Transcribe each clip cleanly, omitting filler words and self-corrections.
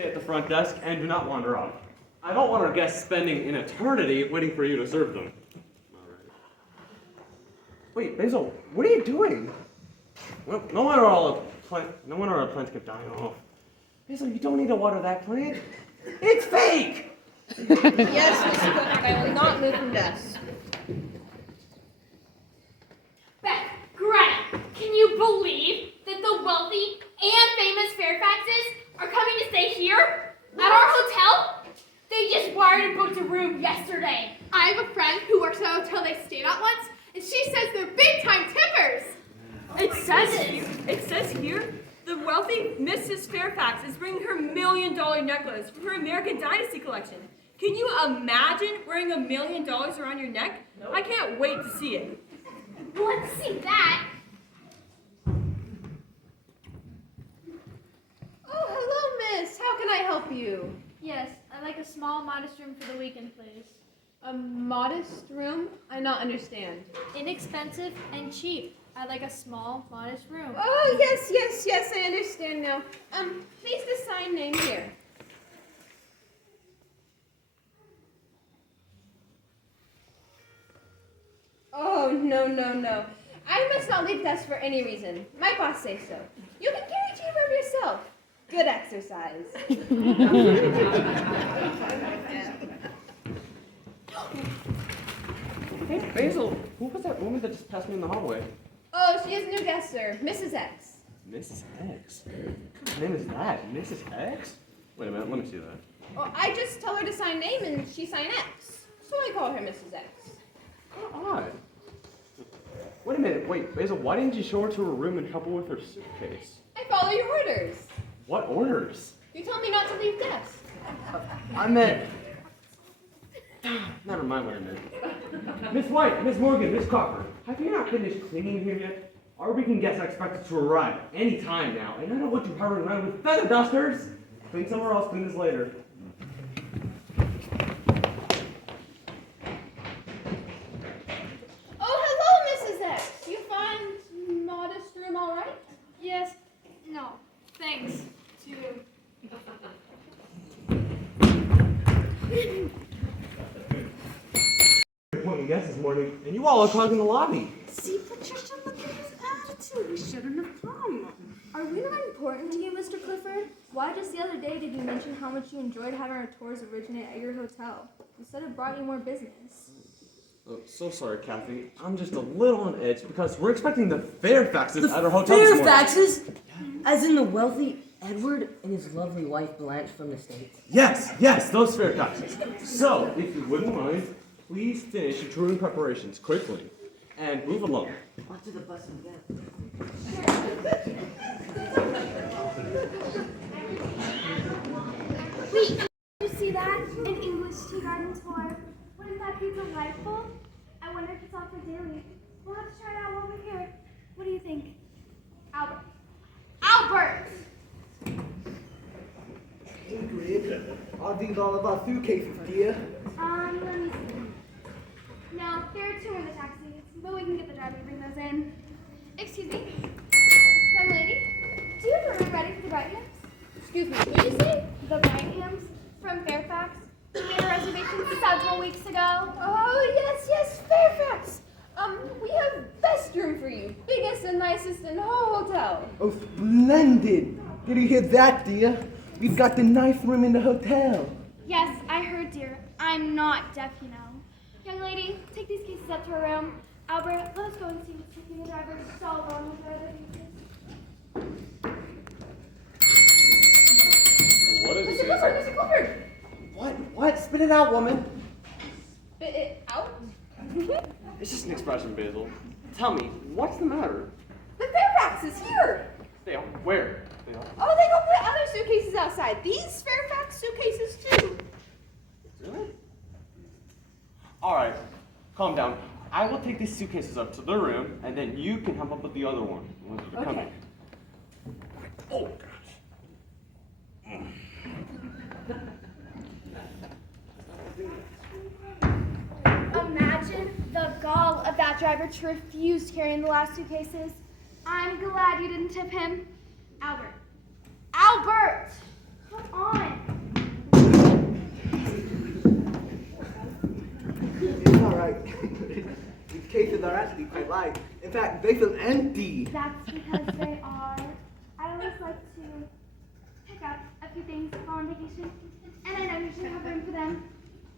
At the front desk and do not wander off. I don't want our guests spending an eternity waiting for you to serve them. Wait, Basil, what are you doing? Well, no wonder our plants kept dying off. Basil, you don't need to water that plant. It's fake! Yes, Mr. Clifford, I will not move from desk. Beth, Greta, can you believe that the wealthy and famous Fairfaxes are coming to stay here at our hotel? They just wired and booked a room yesterday. I have a friend who works at a hotel they stayed at once, and she says they're big-time tippers. It says here, the wealthy Mrs. Fairfax is bringing her $1 million necklace for her American Dynasty collection. Can you imagine wearing $1 million around your neck? Nope. I can't wait to see it. Let's see that. Oh, hello, miss. How can I help you? Yes, I'd like a small, modest room for the weekend, please. A modest room? I not understand. Inexpensive and cheap. I'd like a small, modest room. Oh, yes, I understand now. Please the sign name here. Oh, no. I must not leave desk for any reason. My boss says so. You can carry tea for yourself. Good exercise. Hey, Basil, who was that woman that just passed me in the hallway? Oh, she is a new guest, sir. Mrs. X. Mrs. X? What name is that? Mrs. X? Wait a minute, let me see that. Oh, I just tell her to sign name and she sign X. So I call her Mrs. X. How odd. Wait a minute, Basil, why didn't you show her to her room and help her with her suitcase? I follow your orders. What orders? You told me not to leave desk. I meant... Never mind what I meant. Miss White, Miss Morgan, Miss Crawford, have you not finished cleaning here yet? Our weekend guests are expected to arrive any time now, and I don't want you hovering around with feather dusters. Clean somewhere else, clean this later. Oh, hello, Mrs. X. You find modest room all right? Yes. No. Thanks. To... Appointment guests this morning, and you all are clogging the lobby. See, Patricia, look at his attitude. We shouldn't have come. Are we not important to you, Mr. Clifford? Why just the other day did you mention how much you enjoyed having our tours originate at your hotel? You said it brought you more business. Oh, so sorry, Kathy. I'm just a little on edge because we're expecting the Fairfaxes at our hotel this morning. Fairfaxes? As in the wealthy Edward and his lovely wife Blanche from the States? Yes, those Fairfaxes. So, if you wouldn't mind, please finish your touring preparations quickly and move along. Onto the bus again. Wait, did you see that? An English tea garden tour. Wouldn't that be delightful? I wonder if it's on for daily. We'll have to try it out while we're here. What do you think? Albert! Ingrid, are these all of our suitcases, dear? Let me see. No, there are two in the taxi, but we can get the driver to bring those in. Excuse me. Young lady, do you have a room ready for the Brighthams? Excuse me, what did you say? The Brighthams from Fairfax. We made a reservation several weeks ago. Oh, yes, Fairfax. We have best room for you. Biggest and nicest in the whole hotel. Oh, splendid. Did you hear that, dear? We've got the nice room in the hotel. Yes, I heard, dear. I'm not deaf, you know. Young lady, take these cases up to her room. Albert, let us go and see what's taking the driver so long with the other cases. What is Mr. Clifford, Mr. Clifford! What? Spit it out, woman. Spit it out? It's just an expression, Basil. Tell me, what's the matter? The Fairfax is here! They are where? They are. Oh, they go put other suitcases outside. These Fairfax suitcases, too. Really? All right, calm down. I will take these suitcases up to the room, and then you can help up with the other one once they're coming. Oh gosh. Imagine the gall of that driver to refuse carrying the last two cases. I'm glad you didn't tip him. Albert! Come on! quite right. In fact, they feel empty. That's because they are. I always like to pick up a few things while on vacation, and I don't usually have room for them.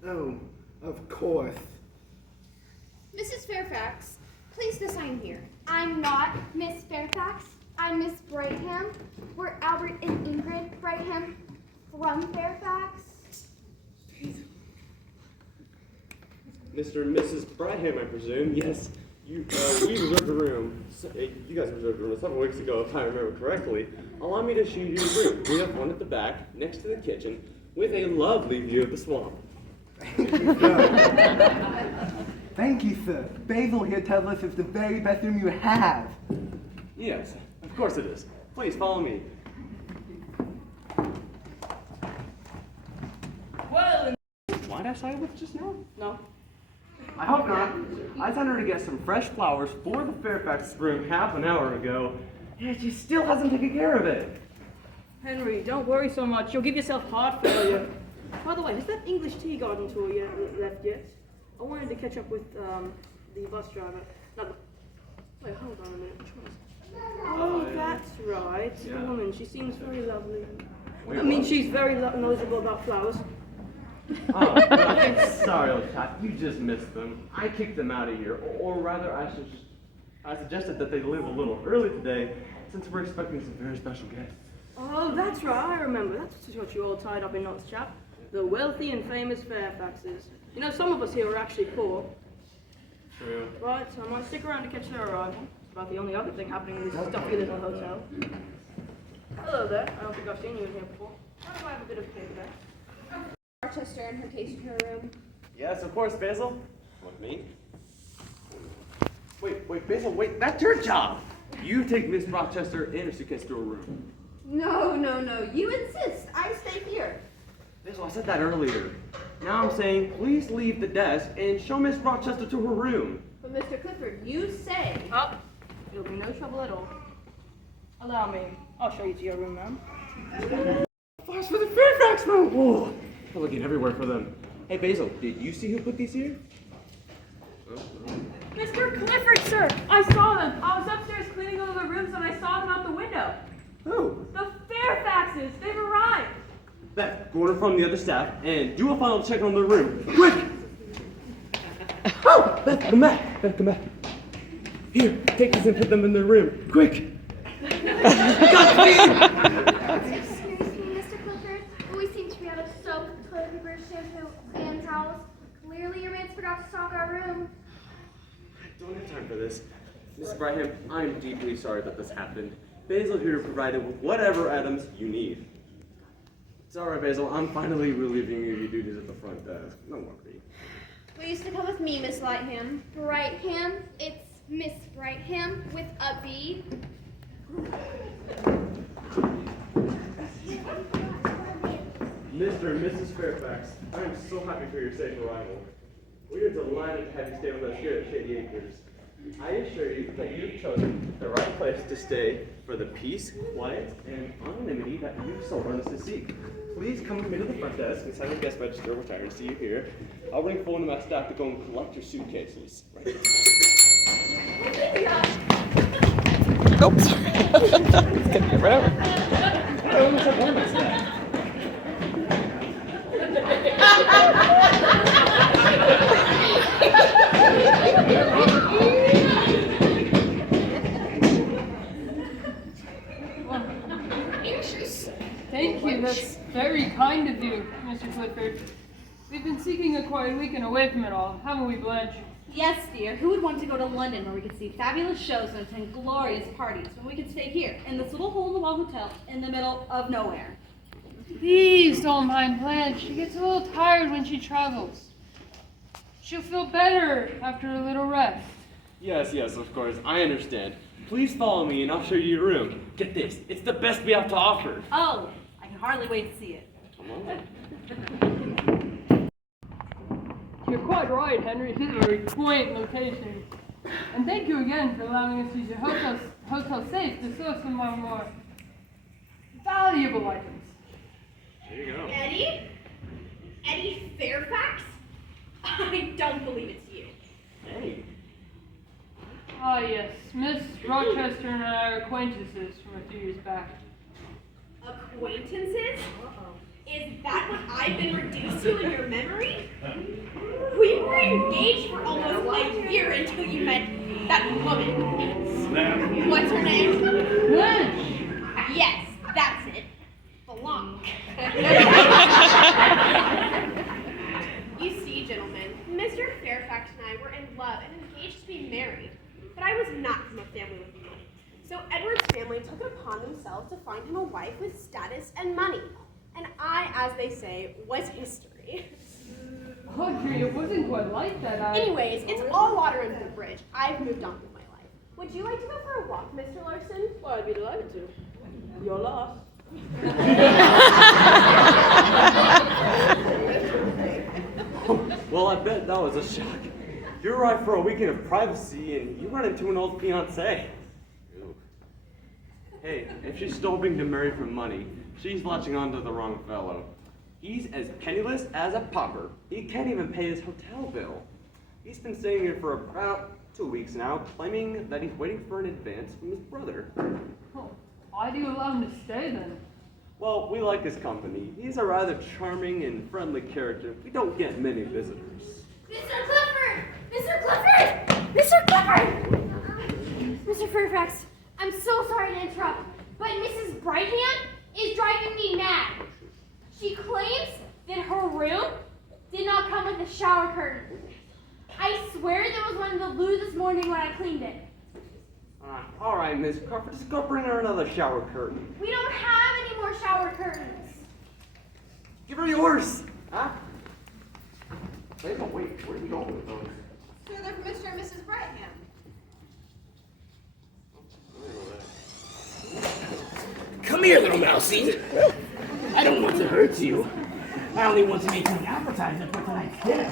Oh, of course. Mrs. Fairfax, please to sign here. I'm not Miss Fairfax. I'm Miss Brightham. We're Albert and Ingrid Brightham from Fairfax. Mr. and Mrs. Brightham, I presume. Yes, we reserved a room. You guys reserved a room several weeks ago, if I remember correctly. Allow me to show you your room. We have one at the back, next to the kitchen, with a lovely view of the swamp. Thank you, sir. Basil here tells us it's the very best room you have. Yes, of course it is. Please follow me. Well, Why did I say with just now? no. I hope not. I sent her to get some fresh flowers for the Fairfax room half an hour ago, and she still hasn't taken care of it. Henry, don't worry so much. You'll give yourself heart failure. By the way, has that English tea garden tour left yet? I wanted to catch up with the bus driver. Wait, hold on a minute. Which one is it? Oh, that's right. Yeah. The woman. She seems very lovely. Wait, I mean, what? she's very knowledgeable about flowers. Oh, sorry, old chap. You just missed them. I kicked them out of here, or rather, I suggested that they leave a little early today, since we're expecting some very special guests. Oh, that's right. I remember. That's what you all tied up in knots, chap. The wealthy and famous Fairfaxes. You know, some of us here are actually poor. True. Right, so I might stick around to catch their arrival. It's about the only other thing happening in this stuffy little hotel. Hello there. I don't think I've seen you in here before. How do I have a bit of paper there? Rochester and her case in her room. Yes, of course, Basil. With me. Wait, Basil, wait, that's your job! You take Miss Rochester and her suitcase to her room. No. You insist. I stay here. Basil, I said that earlier. Now I'm saying, please leave the desk and show Miss Rochester to her room. But Mr. Clifford, you say. Oh, it'll be no trouble at all. Allow me. I'll show you to your room, ma'am. Flowers for the Fairfax room! Whoa, we're looking everywhere for them. Hey, Basil, did you see who put these here? Mr. Clifford, sir! I saw them. I was upstairs cleaning all the rooms and I saw them out the window. Who? The Fairfaxes! They've arrived! Beth, go order from the other staff and do a final check on the room. Quick! Oh! Beth, come back! Beth, come back. Here, take these and put them in the room. Quick! Excuse me, Mr. Clifford, but we seem to be out of soap, toilet paper, shampoo, and towels. Clearly your mates forgot to stock our room. I don't have time for this. Mrs. Brightham, I'm deeply sorry that this happened. Basil here to provide you with whatever items you need. It's alright, Basil. I'm finally relieving you of your duties at the front desk. Don't worry. Please to come with me, Miss Lightham. Brightham, it's Miss Brightham with a B. Mr. and Mrs. Fairfax, I am so happy for your safe arrival. We are delighted to have you stay with us here at Shady Acres. I assure you that you've chosen the right place to stay for the peace, quiet, and anonymity that you so earnestly seek. Please come with me to the front desk and sign your guest register, which I already see you here. I'll bring forward my staff to go and collect your suitcases. Right. Nope, sorry. It's gonna get right over. I almost have one of my staff. Thank you. That's very kind of you, Mr. Clifford. We've been seeking a quiet weekend away from it all, haven't we, Blanche? Yes, dear. Who would want to go to London where we could see fabulous shows and attend glorious parties when we could stay here in this little hole-in-the-wall hotel in the middle of nowhere? Please don't mind Blanche. She gets a little tired when she travels. She'll feel better after a little rest. Yes, of course. I understand. Please follow me and I'll show you your room. Get this. It's the best we have to offer. Oh, I can hardly wait to see it. Come on. You're quite right, Henry. This is a very quaint location. And thank you again for allowing us to use your hotel safe to store some of our more valuable items. There you go. Eddie? Eddie Fairfax? I don't believe it's you. Hey. Chester and I are acquaintances from a few years back. Acquaintances? Is that what I've been reduced to in your memory? We were engaged for almost a year until you met that woman. What's her name? Blanche! Yes, that's it. Blanc. You see, gentlemen, Mr. Fairfax and I were in love and engaged to be married, but I was not from a family with money. So Edward's family took it upon themselves to find him a wife with status and money. And I, as they say, was history. Audrey, it wasn't quite like that. Anyways, it's all water under the bridge. I've moved on with my life. Would you like to go for a walk, Mr. Larson? Well, I'd be delighted to. Your loss. Well, I bet that was a shock. You arrived for a weekend of privacy and you run into an old fiancé. Ew. Hey, if she's stopping to marry for money, she's latching on to the wrong fellow. He's as penniless as a pauper. He can't even pay his hotel bill. He's been staying here for about 2 weeks now, claiming that he's waiting for an advance from his brother. Oh, why do you allow him to stay then? Well, we like his company. He's a rather charming and friendly character. We don't get many visitors. Mr. Clifford! Mr. Clifford! Mr. Clifford! Mr. Fairfax, I'm so sorry to interrupt, but Mrs. Brightham is driving me mad. She claims that her room did not come with a shower curtain. I swear there was one in the loo this morning when I cleaned it. All right, Miss Crawford, just go bring her another shower curtain. We don't have any more shower curtains. Give her yours. Huh? Wait, where are you going with those? So they're from Mr. and Mrs. Brightham. Come here, little mousie. I don't want to hurt you. I only want to make you an appetizer for tonight's dinner.